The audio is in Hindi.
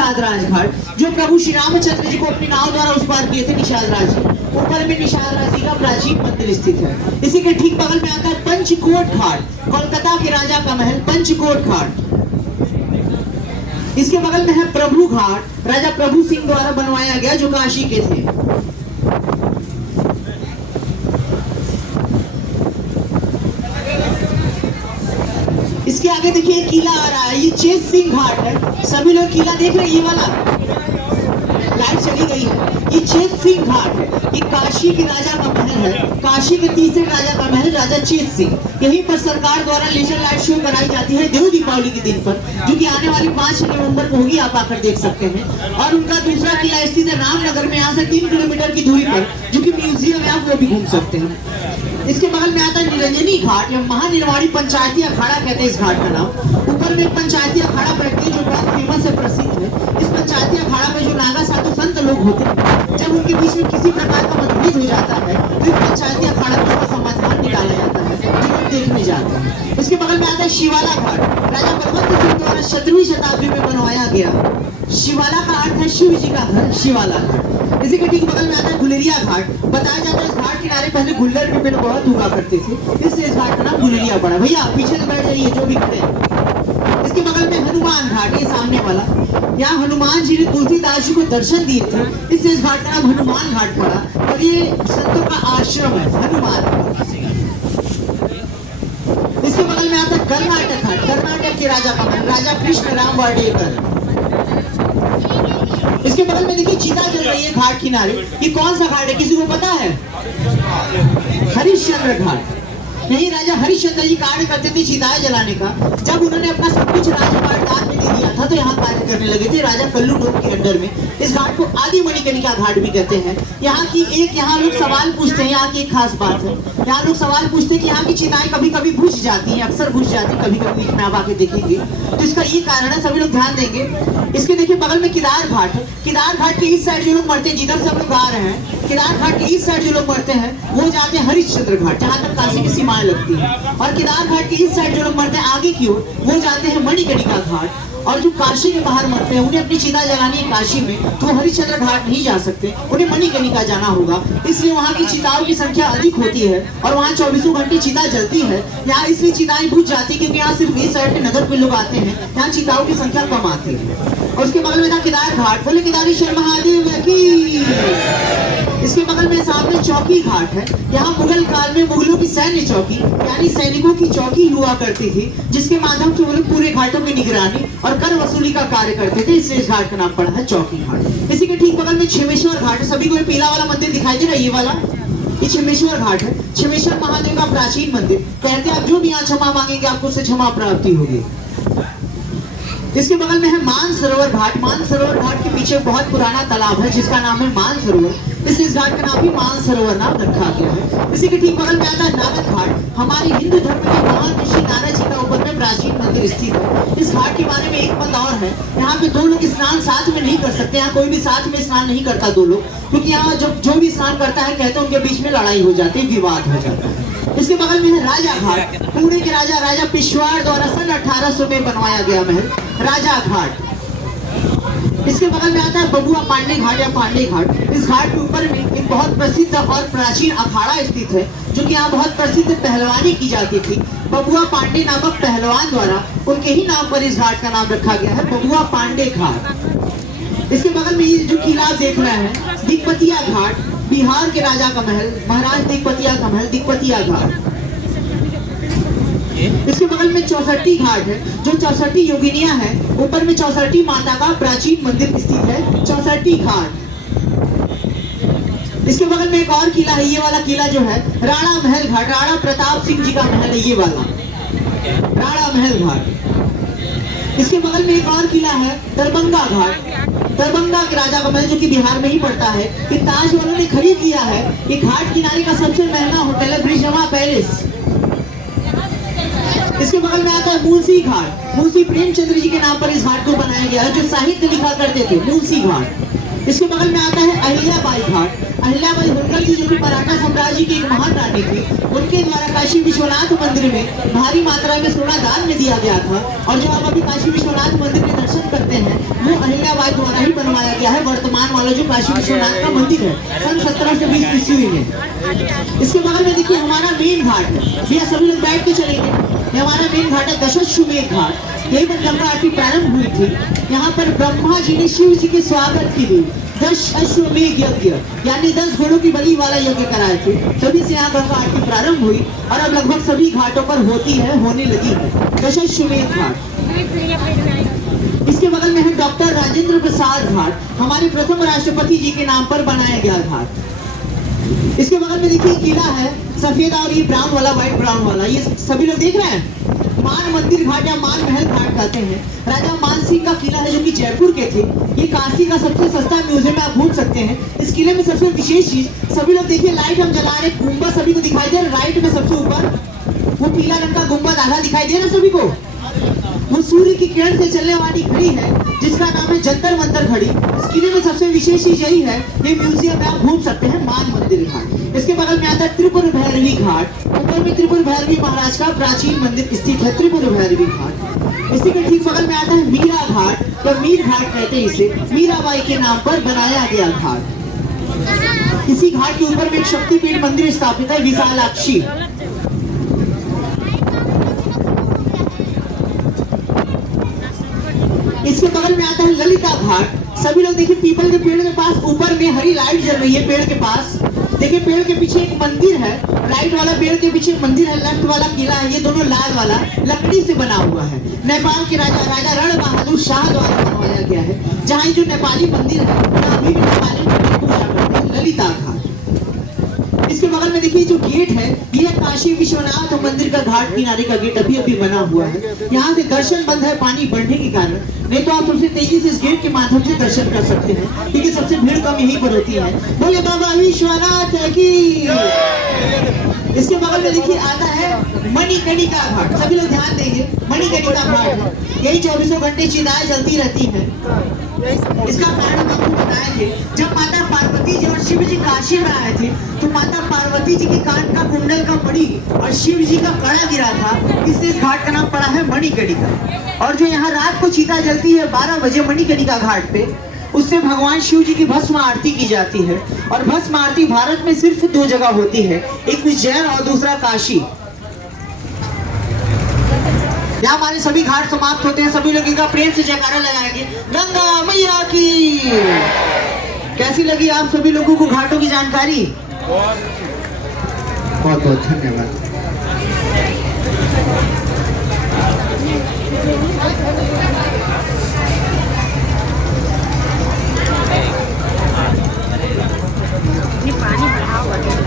निषाद राज घाट, जो प्रभु श्री रामचंद्र जी को अपनी नाव द्वारा उस पार किए थे निषाद राज जी। ऊपर में निषाद राज जी का प्राचीन मंदिर स्थित है। इसी के ठीक बगल में आता है पंचकोट घाट, कोलकाता के राजा का महल पंचकोट घाट। इसके बगल में है प्रभु घाट, राजा प्रभु सिंह द्वारा बनवाया गया, जो काशी के थे। इसके आगे देखिए किला आ रहा है, ये चेत सिंह घाट है। सभी लोग किला देख रहे हैं, ये वाला लाइट चली गई है, ये चेत सिंह घाट है। ये काशी के राजा का महल है, काशी के तीसरे राजा का महल, राजा चेत सिंह। यहीं पर सरकार द्वारा लेजर लाइट शो कराई जाती है देव दीपावली के दिन पर, जो कि आने वाली 5 नवंबर को होगी, आप आकर देख सकते हैं। और उनका दूसरा किला स्थित है रामनगर में, यहाँ से 3 किलोमीटर की दूरी पर, जो कि म्यूजियम है, आप वो भी घूम सकते हैं। इसके बगल में आता है निरंजनी घाट, या महानिर्वाणी पंचायती अखाड़ा कहते हैं इस घाट का नाम। ऊपर में पंचायती अखाड़ा बैठती है, जो बहुत फेमस है, प्रसिद्ध है। इस पंचायती अखाड़ा में जो नागा साधु संत लोग होते हैं, जब उनके बीच में किसी प्रकार का मतभेद हो जाता है, तो इस पंचायती अखाड़ा में उसका समाधान निकाला जाता है, जो हम देखने जाते हैं। इसके बगल में आता है शिवाला घाट, राजा बलवंत सिंह द्वारा 17वीं शताब्दी में बनवाया गया। शिवाला का अर्थ है शिव जी का घर, शिवाला घाट। इसी के ठीक बगल में आता है गुलेरिया घाट। बताया जाता है इस घाट किनारे पहले गुल्लर के पेड़ बहुत हुआ करते थे, इसलिए इस घाट का नाम गुलेरिया पड़ा। भैया पीछे से बैठ जाइए जो भी खड़े हैं। इसके बगल में हनुमान घाट, ये सामने वाला, यहाँ हनुमान जी ने तुलसीदास जी को दर्शन दिए थे, इसलिए इस घाट का नाम हनुमान घाट पड़ा। और ये संतों का आश्रम है, हनुमान। इसके बगल में आता है कर्नाटक घाट, कर्नाटक के राजा का महल, राजा कृष्ण राम वाडेकर। इसके बगल में देखिए चिता जल रही है घाट किनारे। ये कौन सा घाट है, किसी को पता है? हरिश्चंद्र घाट। यही राजा हरिश्चंद्र जी कार्य करते थे चिताएं जलाने का। जब उन्होंने अपना सब कुछ राजपाट दान में दे दिया था, तो यहाँ कार्य करने लगे थे राजा कल्लू डोम के अंडर में। इस घाट को आदि मणिकर्णिका घाट भी कहते हैं। यहाँ लोग सवाल पूछते हैं, यहाँ की एक खास बात है, यहाँ लोग सवाल पूछते हैं कि यहाँ की चिताएं कभी कभी बुझ जाती हैं, अक्सर बुझ जाती है, कभी कभी बीच में आप आके देखेंगे तो इसका ये कारण है, सभी लोग ध्यान देंगे। इसके देखिए बगल में केदार घाट है। केदार घाट के इस साइड जो लोग मरते हैं, जिधर से हम लोग आ रहे हैं, केदार घाट के इस साइड जो लोग मरते हैं, वो जाते हैं हरिश्चंद्र घाट, जहाँ तक काशी की सीमाएं लगती है। और केदार घाट के इस साइड जो लोग मरते हैं आगे की ओर, वो जाते हैं मणिकर्णिका घाट। और जो काशी के बाहर मरते हैं, उन्हें अपनी चिता जलानी है काशी में, तो वो हरिश्चंद्र घाट नहीं जा सकते, उन्हें मणिकर्णिका जाना होगा। इसलिए वहाँ की चिताओं की संख्या अधिक होती है और वहाँ 24 घंटे चिता जलती है। यहाँ इसलिए चिताएं बुझ जाती है, क्योंकि यहाँ सिर्फ इस साइड के नगर के लोग आते हैं, यहाँ चिताओं की संख्या कम आती है। और उसके बगल में था केदार घाट, बोले केदारेश्वर महादेव की। इसके बगल में सामने चौकी घाट है। यहाँ मुगल काल में मुगलों की सैन्य चौकी, यानी सैनिकों की चौकी हुआ करती थी, जिसके माध्यम से वो लोग पूरे घाटों की निगरानी और कर वसूली का कार्य करते थे, इसलिए इस घाट का नाम पड़ा है चौकी घाट। इसी के ठीक बगल में छिमेश्वर घाट है। सभी को ये पीला वाला मंदिर दिखाई दे रहा है, ये वाला, ये छिमेश्वर घाट है। छिमेश्वर महादेव का प्राचीन मंदिर। कहते हैं आप जो भी यहाँ क्षमा मांगेंगे, आपको उससे क्षमा प्राप्ति होगी। इसके बगल में है मानसरोवर घाट। मानसरोवर घाट के पीछे बहुत पुराना तालाब है, जिसका नाम है मानसरोवर, इसलिए इस घाट का नाम भी मानसरोवर नाम रखा गया है। इसी के ठीक बगल में आता है नारद घाट। हमारे हिंदू धर्म के महान ऋषि नारद जी का ऊपर में प्राचीन मंदिर स्थित है। इस घाट के बारे में एक बात और है, यहाँ पे 2 लोग स्नान साथ में नहीं कर सकते। यहाँ कोई भी साथ में स्नान नहीं करता 2 लोग, क्योंकि यहाँ जो भी स्नान करता है, कहते हैं उनके बीच में लड़ाई हो जाती है, विवाद हो जाता है। इसके बगल में है राजा घाट। पुणे के राजा पेशवार द्वारा सन 1800 में बनवाया गया महल, राजा घाट। इसके बगल में आता है बबुआ पांडे घाट या पांडे घाट। इस घाट के ऊपर में एक बहुत प्रसिद्ध और प्राचीन अखाड़ा स्थित है, जो कि यहाँ बहुत प्रसिद्ध पहलवानी की जाती थी। बबुआ पांडे नामक पहलवान द्वारा उनके ही नाम पर इस घाट का नाम रखा गया है, बबुआ पांडे घाट। इसके बगल में ये जो किला आप देख रहे हैं, दिक्पतिया घाट, बिहार के राजा का महल, महाराज दिक्पतिया का महल, दिक्पतिया घाट। इसके बगल में 64 घाट है, जो 64 योगिनियां हैं। ऊपर में 64 माता का प्राचीन मंदिर स्थित है, 64 घाट। इसके बगल में एक और किला है, ये वाला किला जो है राणा महल घाट, राणा प्रताप सिंह जी का महल है, ये वाला राणा महल घाट। इसके बगल में एक और किला है दरभंगा घाट, दरभंगा के राजा का महल, जो कि बिहार में ही पड़ता है। ये ताज वालों ने खरीद लिया है। ये घाट किनारे का सबसे महंगा होटल है ब्रिजमा पैलेस। इसके बगल में आता है मूलसी घाट। मूलसी प्रेमचंद्र जी के नाम पर इस घाट को बनाया गया है, जो साहित्य लिखा करते थे, मूलसी घाट। इसके बगल में आता है अहिल्याबाई घाट। अहिल्याबाई होलकर जी जो कि मराठा साम्राज्य की एक महान रानी थी, उनके द्वारा काशी विश्वनाथ मंदिर में भारी मात्रा में सोना दान में दिया गया था। और जो आप अभी काशी विश्वनाथ मंदिर के दर्शन करते हैं वो अहिल्याबाई द्वारा ही बनवाया गया है। वर्तमान वाला जो काशी विश्वनाथ का मंदिर है सन 1720 ईस्वी में। इसके बगल में देखिए हमारा मेन घाट है। भैया सभी लोग बैठ के चलेंगे। ये हमारा मेन घाट है दशाश्वमेध घाट। यही पर गंगा आरती प्रारंभ हुई थी। यहाँ पर ब्रह्मा जी ने शिव जी के स्वागत के लिए 10 अश्वमेध यज्ञ यानी 10 घोड़ों की बलि वाला यज्ञ कराए थे। तभी से यहाँ गंगा आरती प्रारंभ हुई और अब लगभग सभी घाटों पर होने लगी है दशाश्वमेध घाट। इसके बगल में है डॉक्टर राजेंद्र प्रसाद घाट, हमारे प्रथम राष्ट्रपति जी के नाम पर बनाया गया घाट। इसके बगल में देखिए किला है सफेद और ये ब्राउन वाला, व्हाइट ब्राउन वाला, ये सभी लोग देख रहे हैं। मान मंदिर घाट या मान महल घाट कहते हैं। राजा मान सिंह का किला है जो कि जयपुर के थे। ये काशी का सबसे सस्ता म्यूजियम है, आप घूम सकते हैं। इस किले में सबसे विशेष चीज, सभी लोग देखिए लाइट हम जला रहे, गुम्बद सभी को दिखाई दे रहा है। राइट में सबसे ऊपर वो पीला रंग का गुम्बद आधा दिखाई दे रहा है सभी को। वो सूर्य की किरण से चलने वाली घड़ी है जिसका नाम है जंतर मंतर घड़ी। इस किले में सबसे विशेष चीज यही है, ये म्यूजियम में आप घूम सकते हैं मान मंदिर घाट। इसके बगल में आता है त्रिपुर भैरवी घाट। ऊपर में त्रिपुर भैरवी महाराज का प्राचीन मंदिर स्थित है, त्रिपुर भैरवी घाट। इसी के ठीक बगल में आता है मीरा घाट या मीर घाट कहते हैं इसे, मीराबाई के नाम पर बनाया गया घाट। इसी घाट के ऊपर में एक शक्तिपीठ मंदिर स्थापित है, विशालाक्षी। इसके बगल में आता है ललिता घाट। सभी लोग देखिए पीपल के पेड़ के पास ऊपर में हरी लाइट जल रही है पेड़ के पास। देखिए पेड़ के पीछे एक मंदिर है, राइट वाला पेड़ के पीछे मंदिर है, लेफ्ट वाला किला है। ये दोनों लाल वाला लकड़ी से बना हुआ है। नेपाल के राजा रण बहादुर शाह द्वारा बनवाया गया है। जहाँ ये जो नेपाली मंदिर है अभी भी नेपाली पूजा करते हैं, ललिता घाट। इसके बगल में देखिए जो गेट है ये काशी विश्वनाथ मंदिर का घाट किनारे का गेट अभी भीबना हुआ है। यहाँ से दर्शन बंद है पानी बढ़ने के कारण, नहीं तो आप सबसे तेजी से इस गेट के माध्यम से दर्शन कर सकते हैं क्योंकि सबसे भीड़ कम यहीं पर होती है। बोले बाबा विश्वनाथ की। इसके बगल में देखिए आता है मणिकर्णिका घाट। सभी लोग ध्यान देंगे, मणिकर्णिका घाट यही 24 घंटे चिताएं जलती रहती है। इसका कारण हम आपको बताए थे, जब माता पार्वती जी और शिव जी काशी में आए थे तो माता पार्वती जी के कान का कुंडल का मणि और शिव जी का कड़ा गिरा था, इसलिए इस घाट का नाम पड़ा है मणिकर्णिका। और जो यहाँ रात को चिता जलती है 12 बजे मणिकर्णिका घाट पे, उससे भगवान शिव जी की भस्म आरती की जाती है। और भस्म आरती भारत में सिर्फ 2 जगह होती है, एक उज्जैन और दूसरा काशी। यहाँ हमारे सभी घाट समाप्त होते हैं। सभी लोग इनका प्रेम से जयकारा लगाएंगे, गंगा मैया की। कैसी लगी आप सभी लोगों को घाटों की जानकारी? बहुत बहुत धन्यवाद। पानी बढ़ाओ।